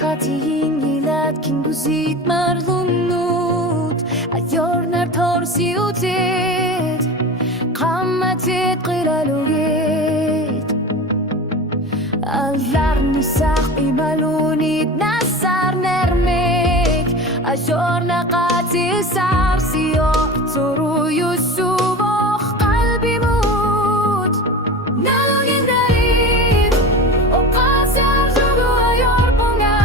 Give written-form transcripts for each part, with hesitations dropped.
Katingin kin guzit marlunut Ayor nar torsi utit Qammatit qilalugit Allar nisak imalunit nasar nermek Ayor naqati sar siyo turu yusubokh qalbi mut Nalugin darit Oqasar zugu ayor bunga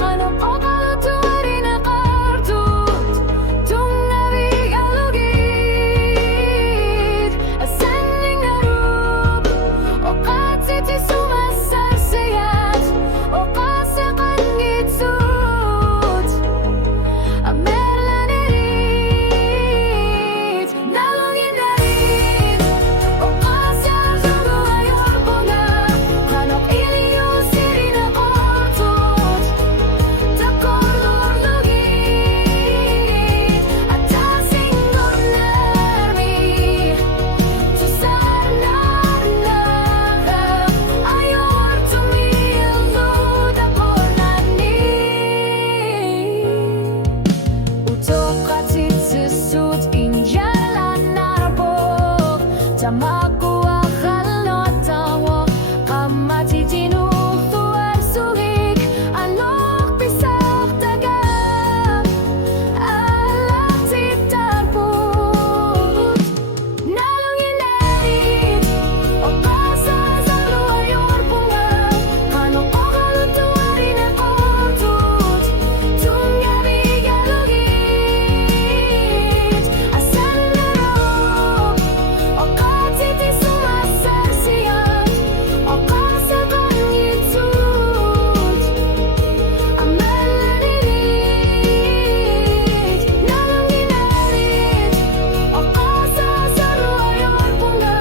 Qanok oqalu tuwarina qartut Tungabi galugit Asanning narub Oqatiti sumasar siyat Oqasaqan gitsut Amerlanirit Nalugin darit Oqasar zugu ayor bunga Qanok iliyu sirina qartut Takorlur lugit Atasing gornermi Tusar narnaga Ayor tumillu dakornani Utoqatit sisut injalan narbok Tamaku akhalnotawo Qamati jinuk tuar sugik Anok pisak tagam Alak titarbut Nalugin darit Oqasa zalu ayor bunga Qanok oqalu tuwarina qartut Tungabi galugit Asan narub Oqatiti sumasar siyat Oqasaqan gitsut Amalanirit Nalugin darit Oqasa zalu ayor bunga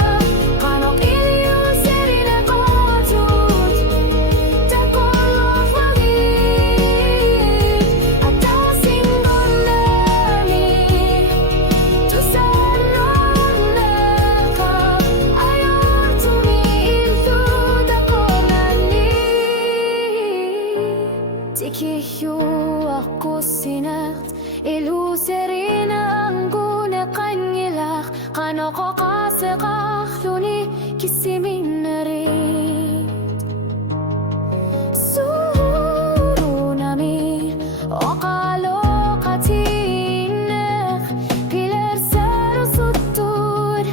Qanok iliyu sirina qartut Takorlur lugit Atasing gornermi Tusar narnaga Ayor tumillu dakornani Tikiyu aku sinat Ilu serina angune qanyilah Qanok oqasaqah luni kisimin narit Surunami oqalo qatinek Piler saru suttur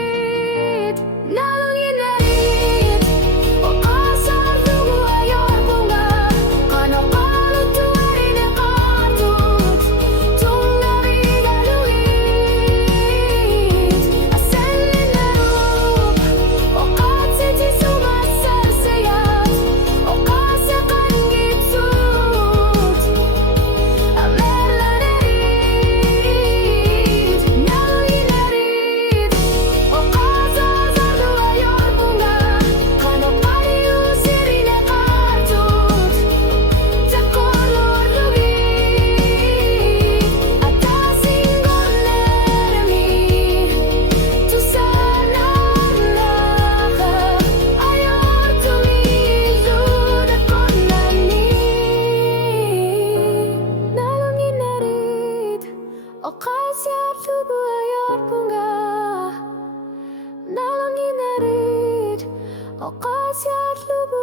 tamarmit Nalugin darit Oqasar zugu ayor bunga Qanok oqalu tuwarina qartut Tungabi galugit Asanning narub Oqatiti sumasar siyat Oqasaqan gitsut Amerlanirit Nalugin darit Oqasa zalu ayor bunga Qanok iliyu sirina qartut Takorlur lugit Atasing gornermi Tusar narnaga Ayor tumillu dakornani Nalugin darit Oqasar zugu ayor bunga Nalugin darit Oqasar zugu